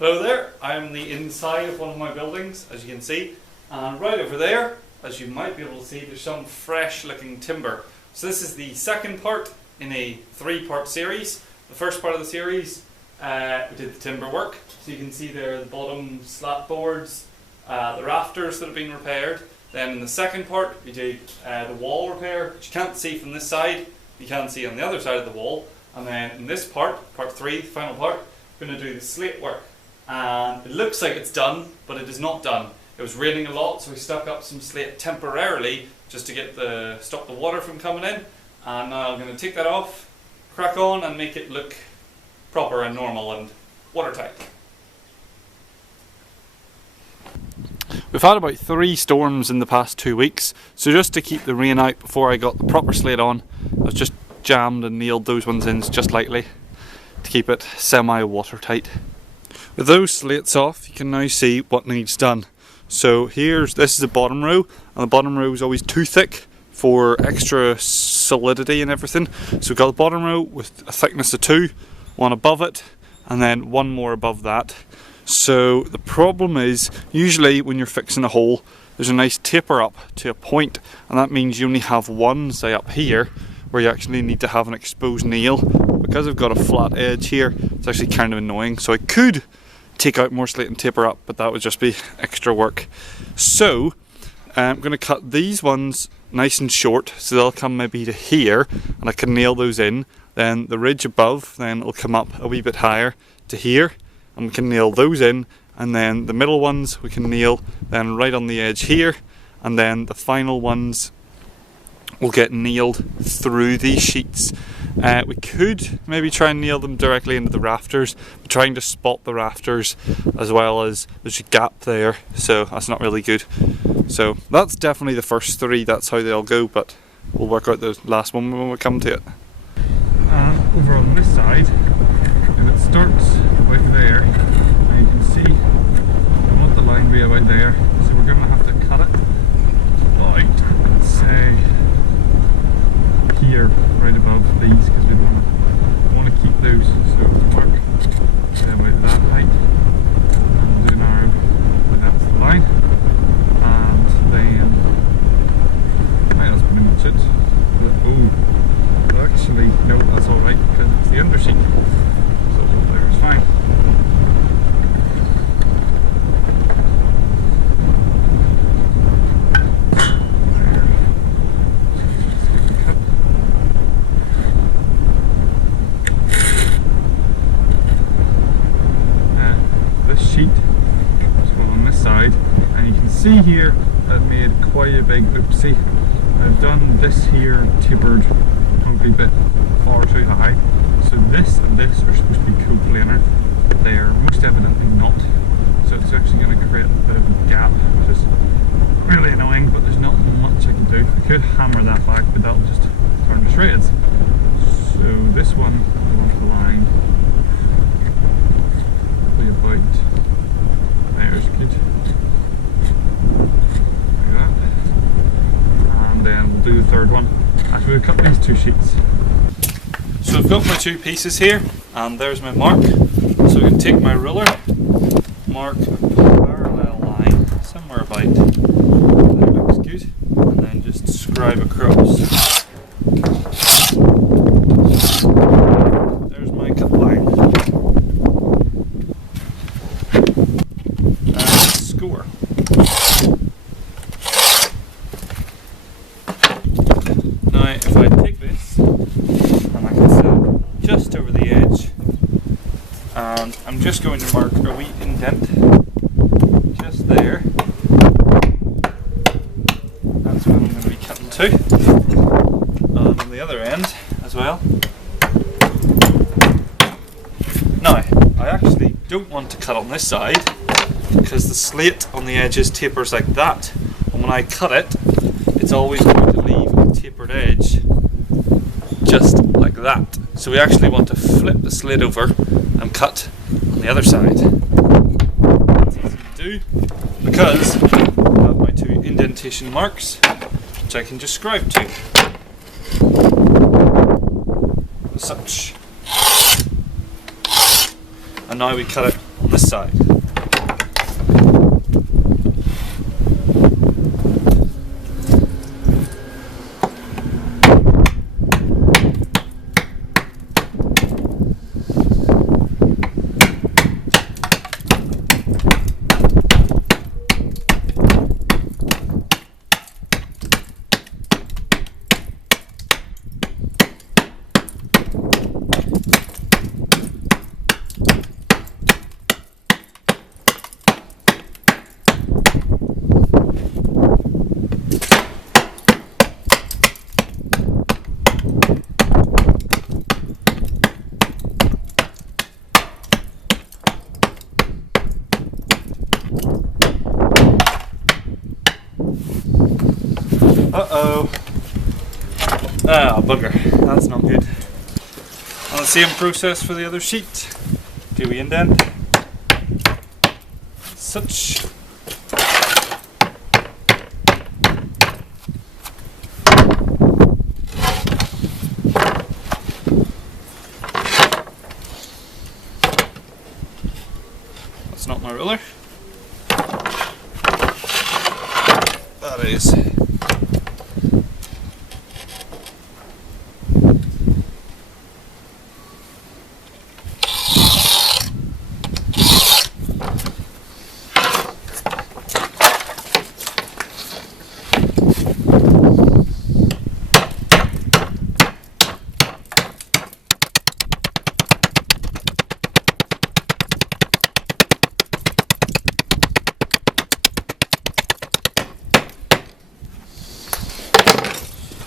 Hello there, I'm the inside of one of my buildings, as you can see, and right over there, as you might be able to see, there's some fresh looking timber. So this is the second part in a 3-part series. The first part of the series, we did the timber work, so you can see there the bottom slat boards, the rafters that have been repaired. Then in the second part, we did the wall repair, which you can't see from this side, you can see on the other side of the wall. And then in this part, part 3, the final part, we're going to do the slate work. And it looks like it's done, but it is not done. It was raining a lot, so we stuck up some slate temporarily just to stop the water from coming in. And now I'm going to take that off, crack on, and make it look proper and normal and watertight. We've had about 3 storms in the past 2 weeks, so just to keep the rain out before I got the proper slate on, I've just jammed and nailed those ones in just lightly to keep it semi-watertight. With those slates off, you can now see what needs done. So this is the bottom row, and the bottom row is always too thick for extra solidity and everything. So we've got the bottom row with a thickness of 2, one above it, and then one more above that. So the problem is, usually when you're fixing a hole, there's a nice taper up to a point, and that means you only have one, say up here, where you actually need to have an exposed nail. Because I've got a flat edge here, it's actually kind of annoying. So I could take out more slate and taper up, but that would just be extra work. So I'm going to cut these ones nice and short, so they'll come maybe to here, and I can nail those in. Then the ridge above, then it'll come up a wee bit higher to here, and we can nail those in. And then the middle ones we can nail then right on the edge here, and then the final ones will get nailed through these sheets. We could maybe try and nail them directly into the rafters, but trying to spot the rafters as well as there's a gap there, so that's not really good. So that's definitely the first 3, that's how they'll go, but we'll work out the last one when we come to it. Over on this side, if it starts right there, and you can see I want the line to be about there, so we're going to have to cut it about, say, here, right above these, because we want to keep those so mark about that height. And we'll do an arrow, and that's the line. And then that's pretty much it. Oh, actually, no, that's alright because it's the undersheet. So there's fine. See here, I've made quite a big oopsie. I've done this here tapered concrete bit far too high. So this and this are supposed to be co-planar. They're most evidently not. So it's actually going to create a bit of a gap, which is really annoying, but there's not much I can do. I could hammer that back, but that'll just turn to shreds. So this one, I want the line probably about there's good. And then we'll do the third one. Actually, we'll cut these 2 sheets. So I've got my 2 pieces here, and there's my mark. So I can take my ruler, mark a parallel line somewhere about. That looks good. And then just scribe across. There's my cut line. And score. If I take this and I can set just over the edge, and I'm just going to mark a wee indent just there. That's what I'm going to be cutting to. And on the other end as well. Now, I actually don't want to cut on this side because the slate on the edges tapers like that, and when I cut it, it's always going to leave a tapered edge just like that. So we actually want to flip the slate over and cut on the other side. That's easy to do because I have my 2 indentation marks which I can just scribe to. As such. And now we cut it on this side. Uh-oh. Ah, bugger. That's not good. And the same process for the other sheet. Do we indent? Such. That's not my ruler. That is.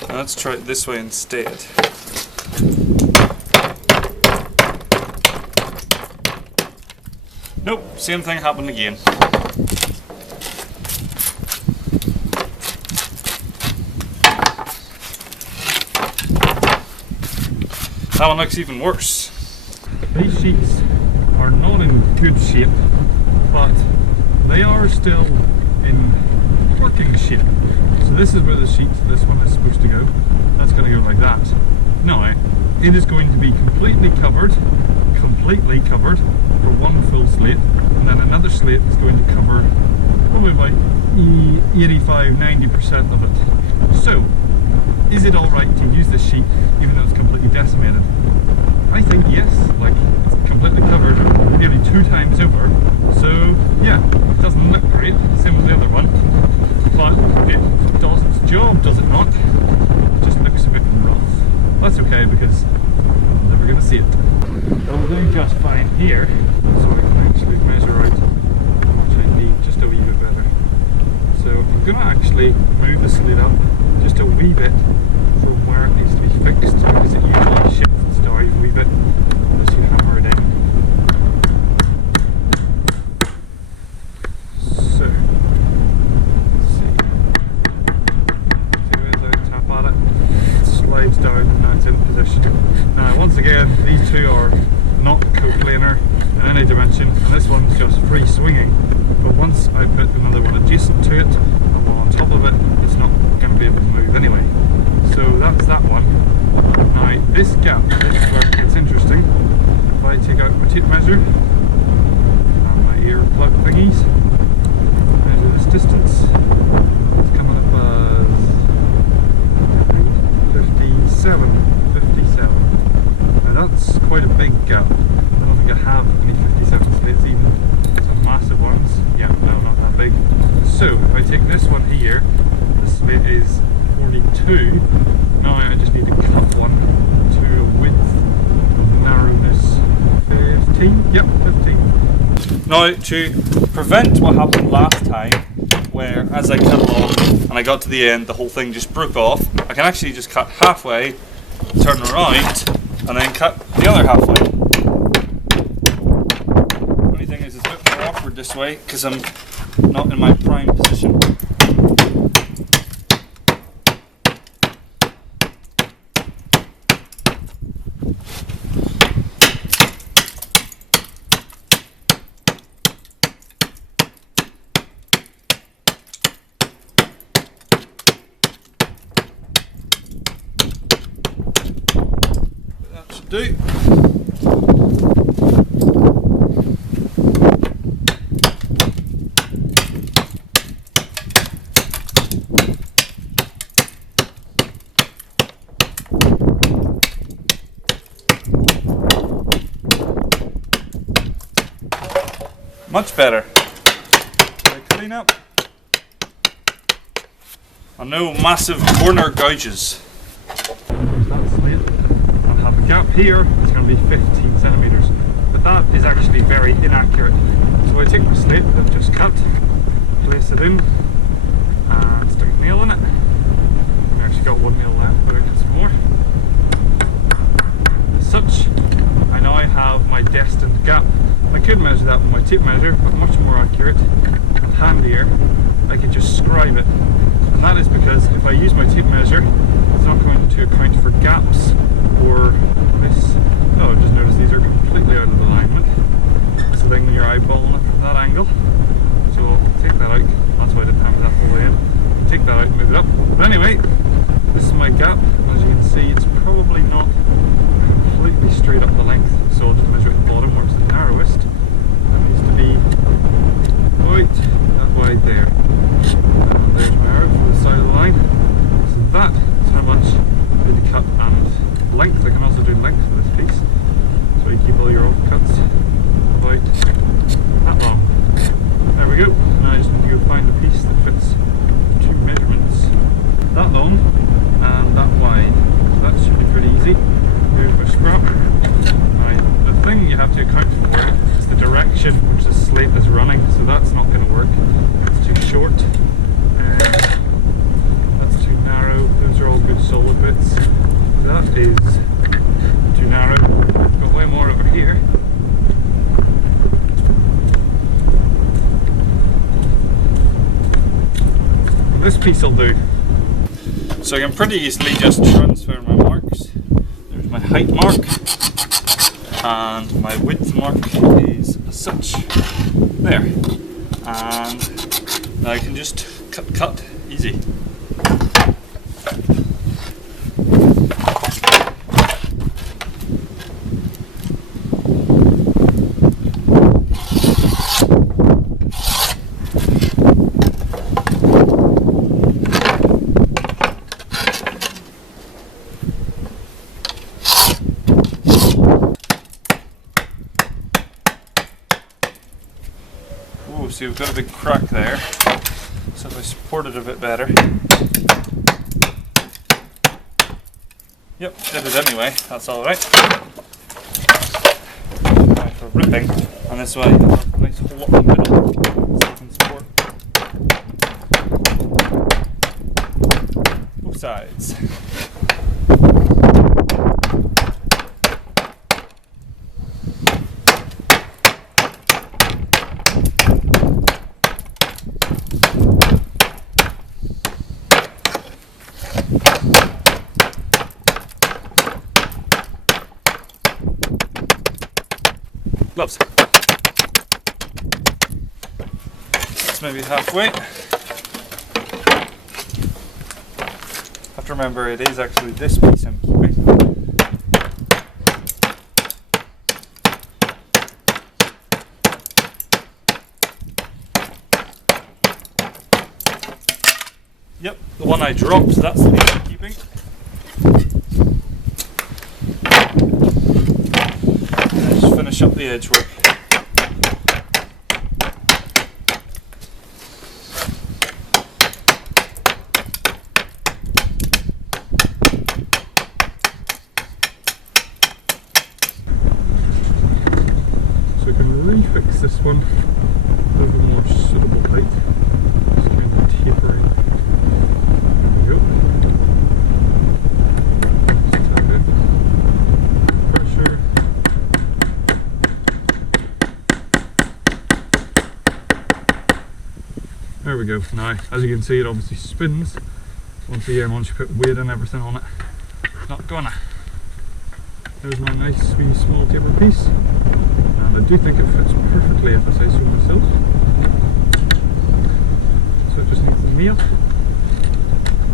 Let's try it this way instead. Nope, same thing happened again. That one looks even worse. These sheets are not in good shape, but they are still in working shape. So this is where the sheet, this one is supposed to go. That's going to go like that. Now, it is going to be completely covered for one full slate, and then another slate is going to cover probably about 85–90% of it. So, is it alright to use this sheet even though it's completely decimated? I think yes, like it's completely covered nearly 2 times over, so yeah, it doesn't look great, same as the other one, but it does its job, does it not? It just looks a bit rough. That's okay because I'm never going to see it. It'll do just fine here, so I can actually measure out how much I need just a wee bit better. So I'm going to actually move the slate up just a wee bit from where it needs to be fixed, because it usually shifts down a wee bit as you hammer it in. So, let's see. As I tap at it, it slides down and now it's in position. Now once again, these two are not coplanar in any dimension, and this one's just free swinging. But once I put another one adjacent to it, and one on top of it, it's not going to be able to move anyway. So that's that one. Now this gap is where it gets interesting. If I take out my tape measure and my ear plug thingies, measure this distance, it's coming up as 57. Now that's quite a big gap. I don't think I have any 57 slates, even some massive ones. Yeah, no, not that big. So if I take this one here, this slate is 42. Now I just need to cut one to a width narrowness 15. Yep, 15. Now to prevent what happened last time, where as I cut along and I got to the end, the whole thing just broke off, I can actually just cut halfway, turn around, and then cut the other halfway. Only thing is it's a bit more awkward this way because I'm not in my prime position. That should do. Much better. Clean up. And no massive corner gouges. There's that slate. I'll have a gap here, it's going to be 15 centimetres. But that is actually very inaccurate. So I take my slate that I've just cut, place it in, and stick a nail in it. I actually got one nail left, but I get some more. As such, I now have my destined gap. I could measure that with my tape measure, but much more accurate and handier, I could just scribe it. And that is because if I use my tape measure, it's not going to account for gaps or this. Oh, just notice these are completely out of alignment. That's the thing when you're eyeballing it from that angle. So I'll take that out. That's why I didn't hammer that whole way in. Take that out and move it up. But anyway, this is my gap. As you can see, it's probably not completely straight up the length. So I'll just measure at the bottom where it's the narrowest. That needs to be right that wide there. And there's my arrow for the side of the line. So that is how much I need to cut and length. I can also do length for this piece. So you keep all your old cuts about that long. There we go. Now I just need to go find a piece that fits the two measurements. That long and that wide. So that should be pretty easy. Move for scrap. Now, the thing you have to account for is the direction which the slate is running. So that's not going to work. It's too short. That's too narrow. Those are all good solid bits. That is too narrow. Got way more over here. This piece will do. So I can pretty easily just transfer my marks. There's my height mark, and my width mark is as such. There. And now I can just cut, easy. See, we've got a big crack there, so if I support it a bit better. Yep, did it anyway, that's alright. Now for ripping, and this way I have a nice hole up the middle, so you can support both sides. Gloves. That's maybe halfway. Have to remember it is actually this piece I'm keeping. Yep, the one I dropped, that's the piece I'm keeping. Finish up the edge work. So we can refix this one with a more suitable height. Just kind of tapering. There we go. Just tap in. Pressure. There we go. Now, as you can see, it obviously spins once again once you put weight and everything on it. Not gonna. There's my nice wee small taper piece, and I do think it fits perfectly if I say so myself. So it just needs the nail.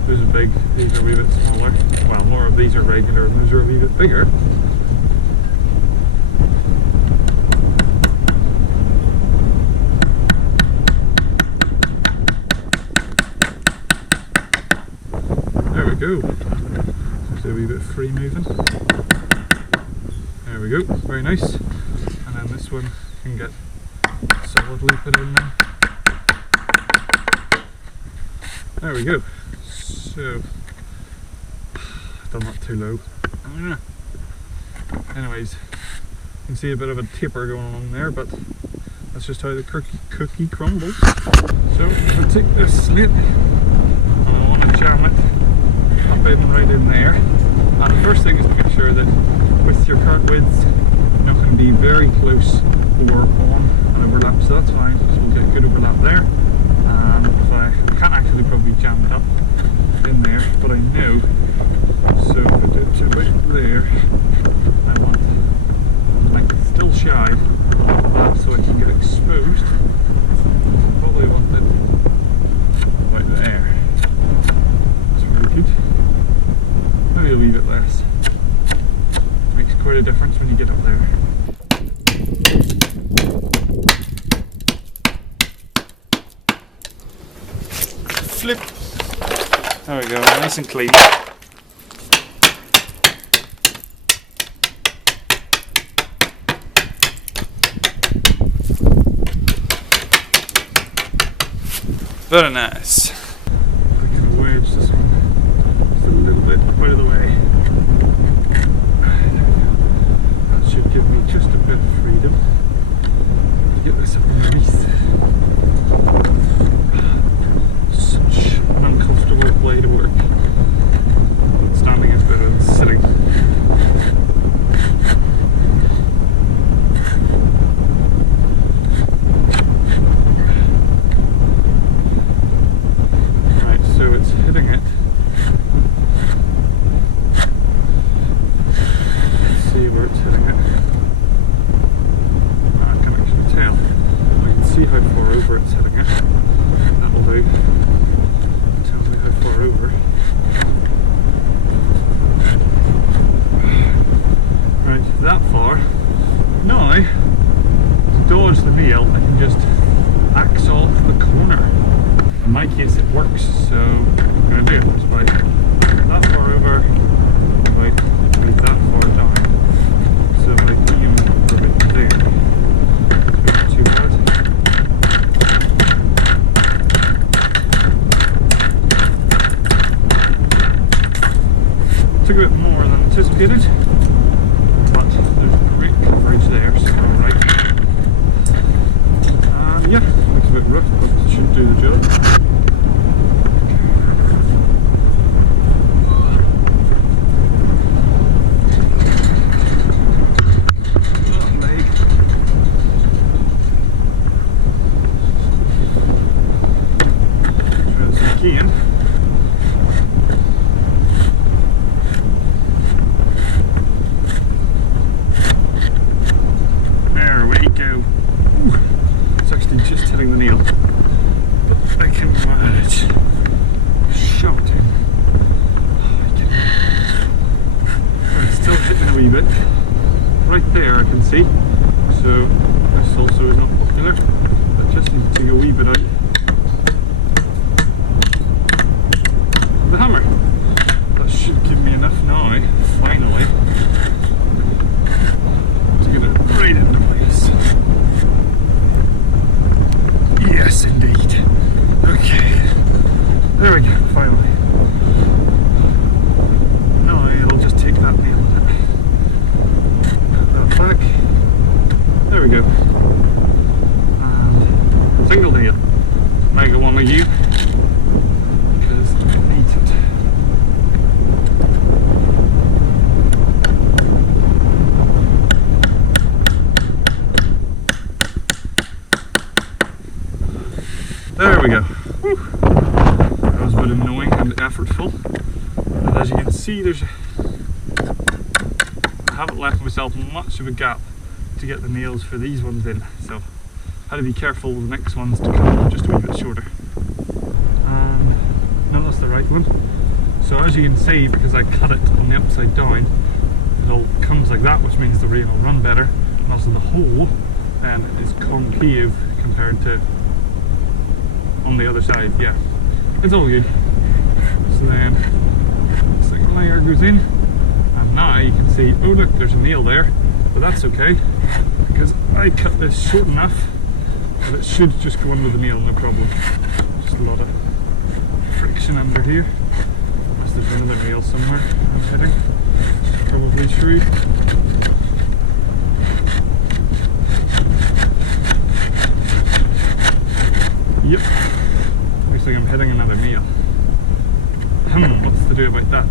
Those are big, these are a wee bit smaller. Well, more of these are regular and those are a wee bit bigger. Go. Just a wee bit free moving. There we go, very nice. And then this one can get solidly put in there. There we go. So, I've done that too low. Anyways, you can see a bit of a taper going on there, but that's just how the cookie crumbles. So I take this slate and I want to jam it up in right in there. And the first thing is to make sure that with your cart width, you're not going to be very close or on an overlap, so that's fine. So we'll get good overlap there. And if I can't actually probably jam it up in there, but I know. So if I do it to about there, I want like still shy of that so I can get exposed. Probably want it right there. That's really good. Maybe a wee bit less. Makes quite a difference when you get up there. Flip. There we go, nice and clean. Very nice. I can wedge this one just a little bit out of the way. That should give me just a bit of freedom to get this up underneath. Such an uncomfortable way to work. Standing is better than sitting. It's hitting it. That'll do. Tell me how far over. Right, that far. Now, to dodge the nail, I can just axe off the corner. In my case, it works, so I'm going to do it. So I that far over, right that far down. So if I aim right there. Not too bad. Took a bit more than anticipated, but there's great coverage there, so alright. And yeah, looks a bit rough, but it should do the job. Leg. Try this again. Just hitting the nail, but I can manage. Shove it in. It's still hitting a wee bit. Right there I can see. So this also is not popular. I just need to take a wee bit out. The hammer. That should give me enough now, finally, to get it right into place. Yes, indeed. Okay. There we go, finally. Now it'll just take that nail in it. Put that back. There we go. And single nail. Mega one of you. Because it needs it. There we go. Whew. That was a bit annoying and effortful. And as you can see, I haven't left myself much of a gap to get the nails for these ones in. So I had to be careful with the next ones to come just a wee bit shorter. And no, that's the right one. So as you can see, because I cut it on the upside down, it all comes like that, which means the rain will run better. And also the hole is concave compared to on the other side. Yeah, it's all good. So then the second layer goes in, and now you can see, oh look, there's a nail there, but that's okay because I cut this short enough but it should just go under the nail, no problem. Just a lot of friction under here. Unless there's another nail somewhere I'm hitting. Probably true. Yep. Looks like I'm hitting another nail. What's to do about that?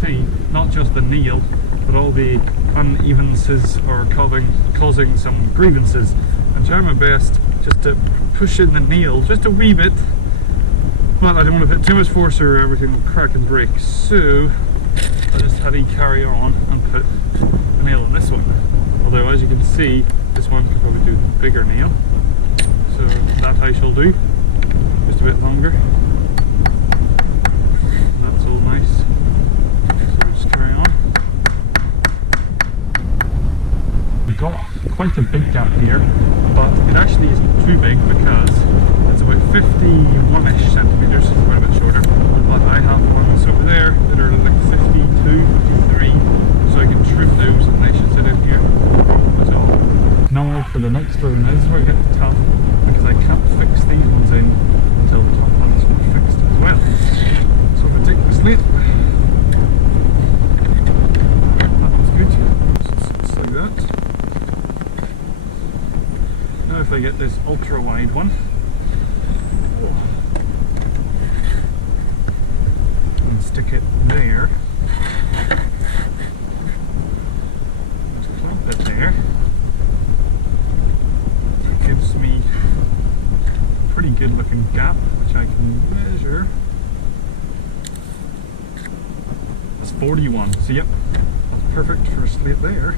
See, not just the nail, but all the unevennesses are causing some grievances. I'm trying my best just to push in the nail just a wee bit, but I don't want to put too much force or everything will crack and break. So I just had to carry on and put the nail on this one. Although, as you can see, this one can probably do the bigger nail. So that I shall do, just a bit longer. And that's all nice. So we'll just carry on. We've got quite a big gap here, but it actually isn't too big because it's about 51-ish centimetres, quite a bit shorter. But I have ones over there that are like 52, 53, so I can trim those and they should sit in here. No problem at all. Now for the next row, now this is where it gets tough because I can't fix these ones in until the top ones are fixed as well. So I'm going to take the slate. That was good. Just like that. Now if I get this ultra wide one, and stick it there, just clamp it there. That gives me a pretty good looking gap which I can measure. That's 41, so yep, that's perfect for a slate there.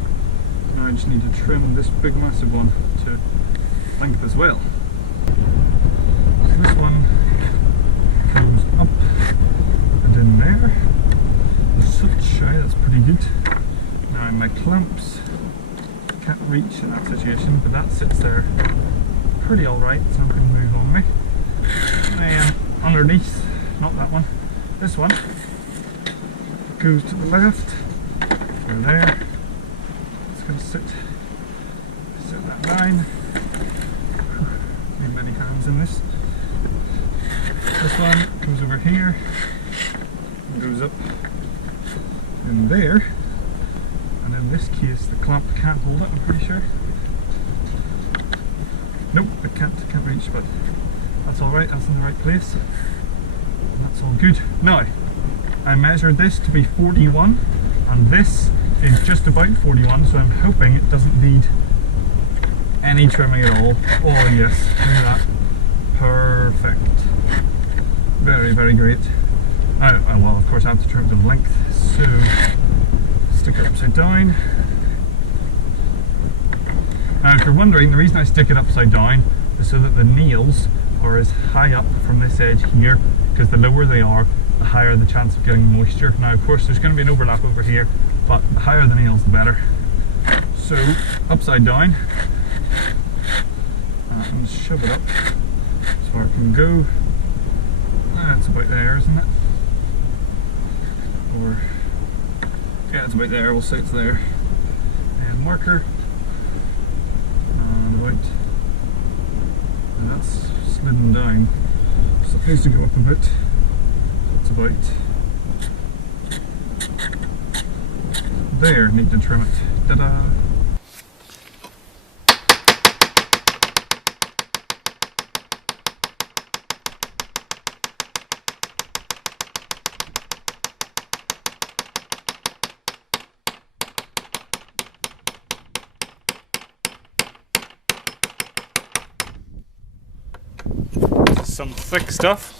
Now I just need to trim this big massive one to length as well. So this one goes up and in there as such. That's pretty good. Now my clamps can't reach in that situation, but that sits there pretty alright, so I'm going to move on me. And underneath, not that one, this one goes to the left, go there. It's going to set that line. Need many hands in this. This one goes over here and goes up in there, and in this case the clamp can't hold it, I'm pretty sure. Nope, it can't reach, but that's alright, that's in the right place. And that's all good. Now, I measured this to be 41, and this is just about 41, so I'm hoping it doesn't need any trimming at all. Oh yes, look at that. Perfect. Very, very great. Well, of course I have to trim the length, so stick it upside down. Now if you're wondering, the reason I stick it upside down is so that the nails are as high up from this edge here, because the lower they are, the higher the chance of getting moisture. Now of course there's going to be an overlap over here, but the higher the nails the better. So upside down, and shove it up as far as it can go. That's about there, isn't it? Or yeah, it's about there. We'll say it's there. And marker, and about. And that's slidden down. So it needs to go up a bit. It's about there. Need to trim it. Ta-da! Some thick stuff.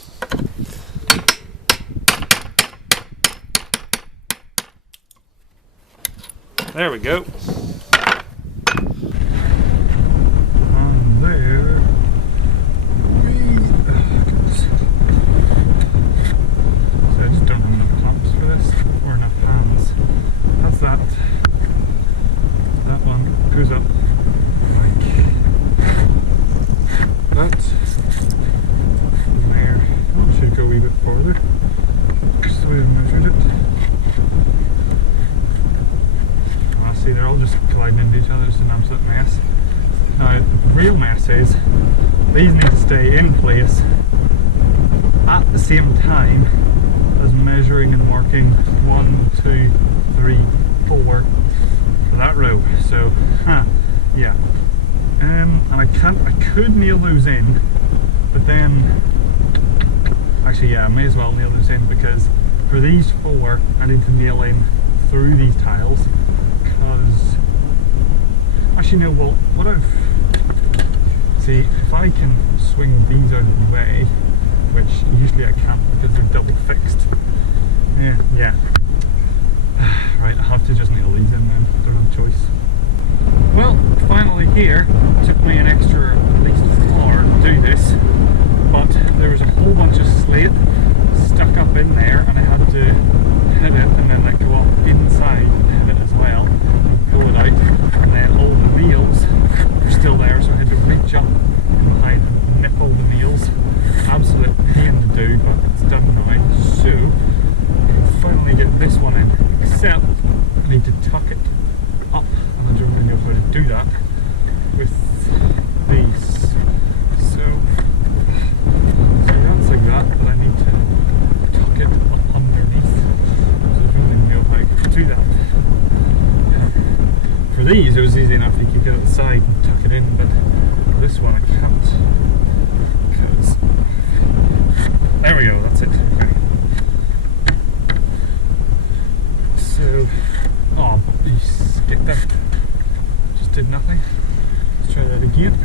There we go. And there so I just don't have enough clamps for this, or enough hands. That's that. That one goes up like that. Should go a wee bit farther, just the way I've measured it. See, they're all just colliding into each other, it's an absolute mess. Now, the real mess is these need to stay in place at the same time as measuring and marking 1, 2, 3, 4 for that row. So, yeah. And I could nail those in, but then, actually yeah, I may as well nail those in, because for these 4 I need to nail in through these tiles, because, actually no, well, what I've, see, if I can swing these out of the way, which usually I can't because they're double fixed, yeah. Right, I have to just nail these in then, there's no choice. Well, finally here, it took me an extra at least an hour to do this, but there was a whole bunch of slate stuck up in there and I had to hit it and then like go up inside and hit it as well, pull it out, and then all the nails were still there, so I had to reach up behind and nip all the nails. Absolute pain to do, but it's done now, so I can finally get this one in, except I need to tuck it up, and I don't really know how to do that with these. So that's like that, but I need to tuck it up underneath. So I don't really know how I can do that. For these, it was easy enough, you could get it at the side and tuck it in, but for this one I can't. Because there we go, that's it. Okay. So, oh, you stick that. Just did nothing. Let's try that again.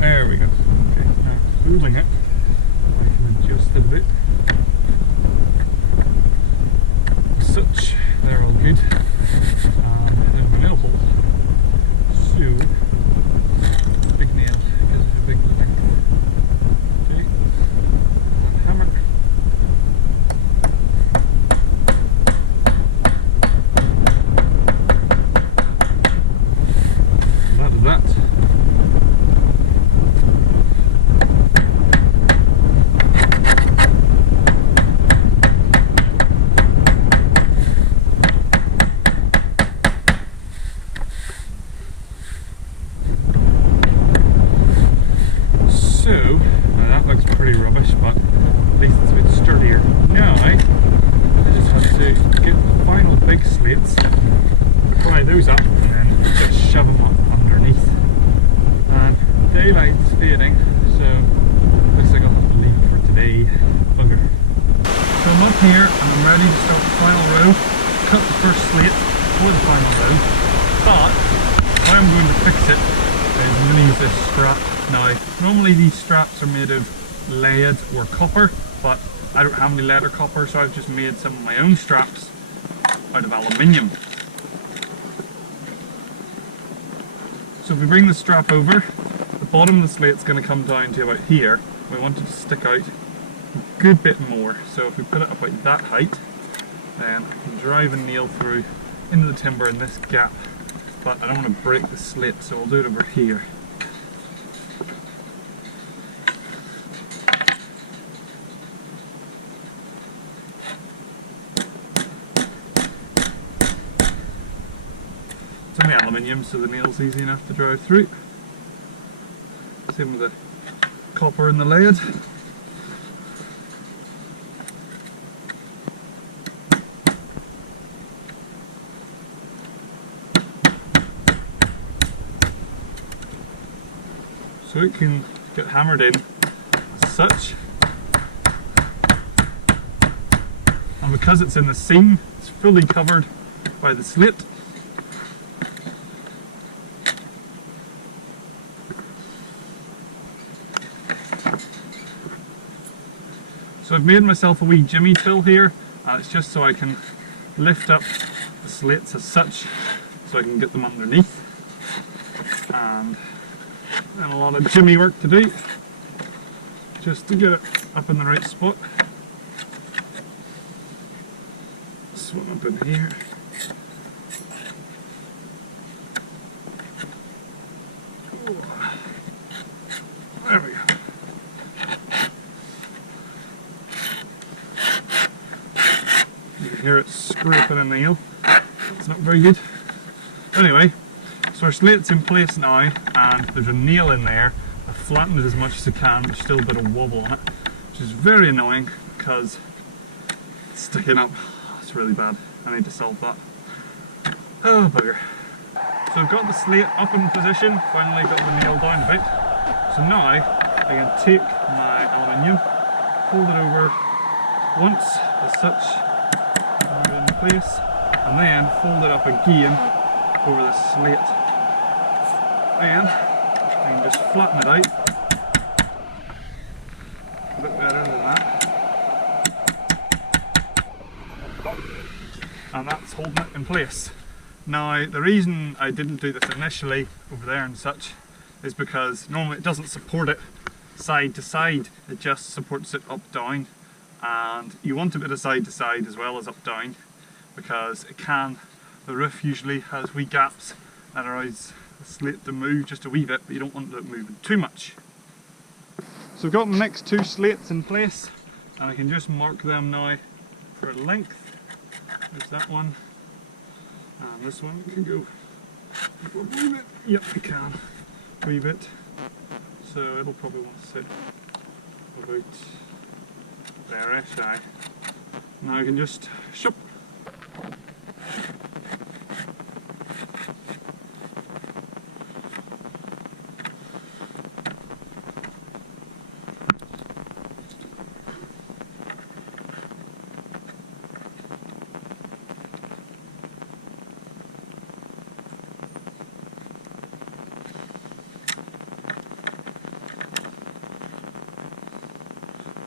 There we go. Okay, now holding it, I can adjust it a bit. As such, they're all good. There's my nail hole. So, big nail because of a big length. Okay, hammer. That is that. So, now that looks pretty rubbish, but at least it's a bit sturdier. Now, I just have to get the final big slates, pry those up, and then just shove them up underneath. And daylight's fading, so looks like I'll have to leave for today. Bugger. So I'm up here and I'm ready to start the final row, cut the first slate for the final row, but how I'm going to fix it is I'm going to use this strap. Now, normally these straps are made of lead or copper, but I don't have any lead or copper, so I've just made some of my own straps out of aluminium. So if we bring the strap over, the bottom of the slate's going to come down to about here. We want it to stick out a good bit more, so if we put it about that height, then I can drive a nail through into the timber in this gap, but I don't want to break the slate, so I'll do it over here. It's only aluminium, so the nail's easy enough to drive through. Same with the copper and the lead. So it can get hammered in as such. And because it's in the seam, it's fully covered by the slate. So I've made myself a wee jimmy tool here, it's just so I can lift up the slates as such, so I can get them underneath. And then a lot of jimmy work to do, just to get it up in the right spot. This one up in here. There we go. You can hear it scraping a nail. That's not very good. Anyway, so our slate's in place now, and there's a nail in there. I've flattened it as much as I can, there's still a bit of wobble on it, which is very annoying because it's sticking up. It's really bad. I need to solve that. Oh bugger. So I've got the slate up in position, finally got the nail down a bit. So now I can take my aluminium, fold it over once as such, move it in place, and then fold it up again over the slate. And I can just flatten it out. A bit better than that. And that's holding it in place. Now, the reason I didn't do this initially over there and such is because normally it doesn't support it side to side, it just supports it up down, and you want a bit of side to side as well as up down because the roof usually has wee gaps that allows the slate to move just a wee bit, but you don't want it moving too much. So I've got the next two slates in place and I can just mark them now for length. There's that one, and this one can go a wee bit. Yep, we can. A wee bit. So it'll probably want to sit about there-ish. Now I can just shop.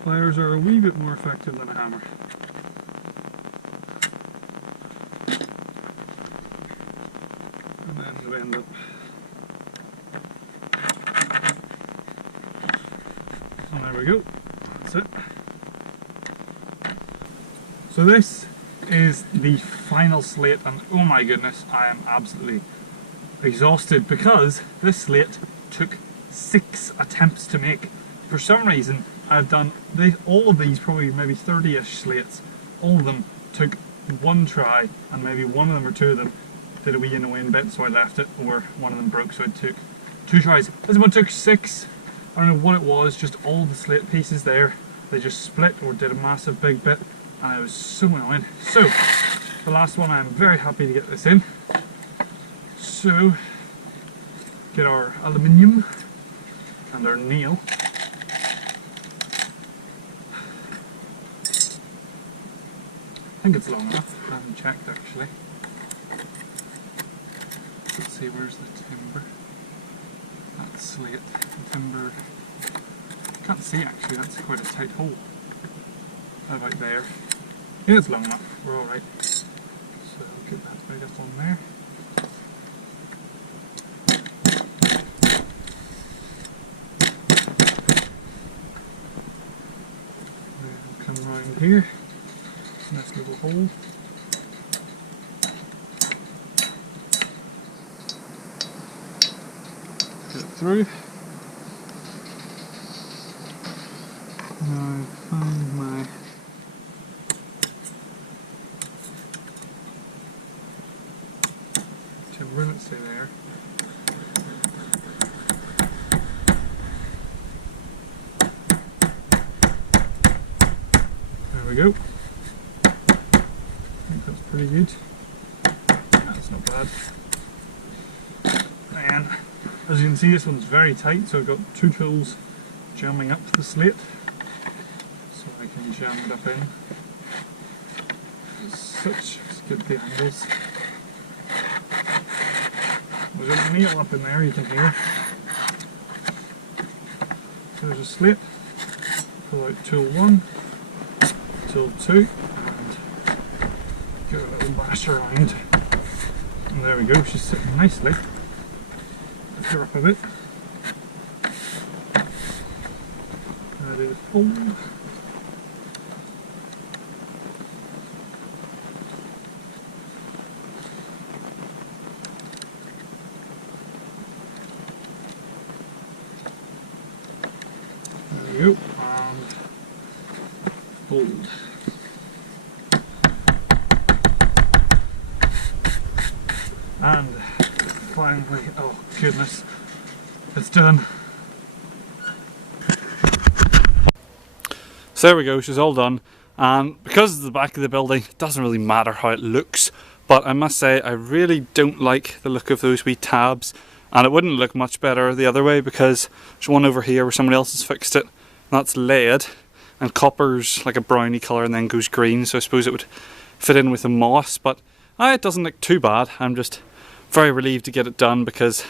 Pliers are a wee bit more effective than a hammer. And then the bend up. And there we go. That's it. So this is the final slate, and oh my goodness, I am absolutely exhausted because this slate took 6 attempts to make. For some reason, I've done all of these, probably maybe 30-ish slates. All of them took one try, and maybe one of them or two of them did a wee annoying bit, so I left it, or one of them broke, so it took 2 tries. This one took 6. I don't know what it was, just all the slate pieces there, they just split or did a massive big bit, and it was so annoying. So, the last one, I'm very happy to get this in. So, get our aluminium and our nail. I think it's long enough, I haven't checked actually. Let's see, where's the timber? That's slate, the timber. Can't see actually, that's quite a tight hole. How about there? Yeah, it's long enough, we're alright. So I'll get that right up on there. Then I'll come around here. Nice little hole. Get it through. Now find my timber, let's stay there. There we go. That's pretty good. That's not bad. And as you can see, this one's very tight, so I've got 2 tools jamming up the slate, so I can jam it up in. As such, let's get the angles. There's a nail up in there, you can hear. So there's a slate. Pull out tool 1, tool 2. Give it a little bash around, and there we go, she's sitting nicely. Lift her up a bit. That is fold. There we go, and fold. And finally, oh goodness, it's done. So there we go, she's all done. And because of the back of the building, it doesn't really matter how it looks, but I must say I really don't like the look of those wee tabs, and it wouldn't look much better the other way because there's one over here where somebody else has fixed it. That's lead, and copper's like a browny colour and then goes green, so I suppose it would fit in with the moss, but it doesn't look too bad. I'm just very relieved to get it done because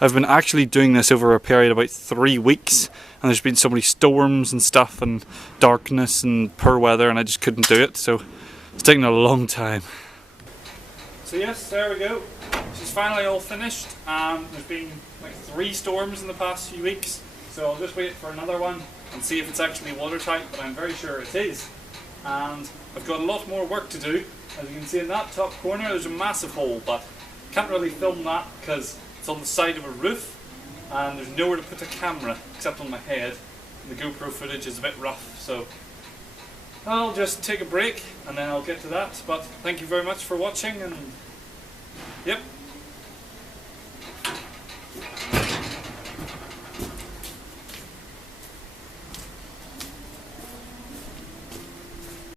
I've been actually doing this over a period of about 3 weeks, and there's been so many storms and stuff and darkness and poor weather, and I just couldn't do it, so it's taken a long time. So yes, there we go. She's finally all finished. There's been like 3 storms in the past few weeks, so I'll just wait for another one and see if it's actually watertight, but I'm very sure it is. And I've got a lot more work to do. As you can see in that top corner there's a massive hole, but can't really film that because it's on the side of a roof and there's nowhere to put a camera except on my head. And the GoPro footage is a bit rough, so I'll just take a break and then I'll get to that. But thank you very much for watching, and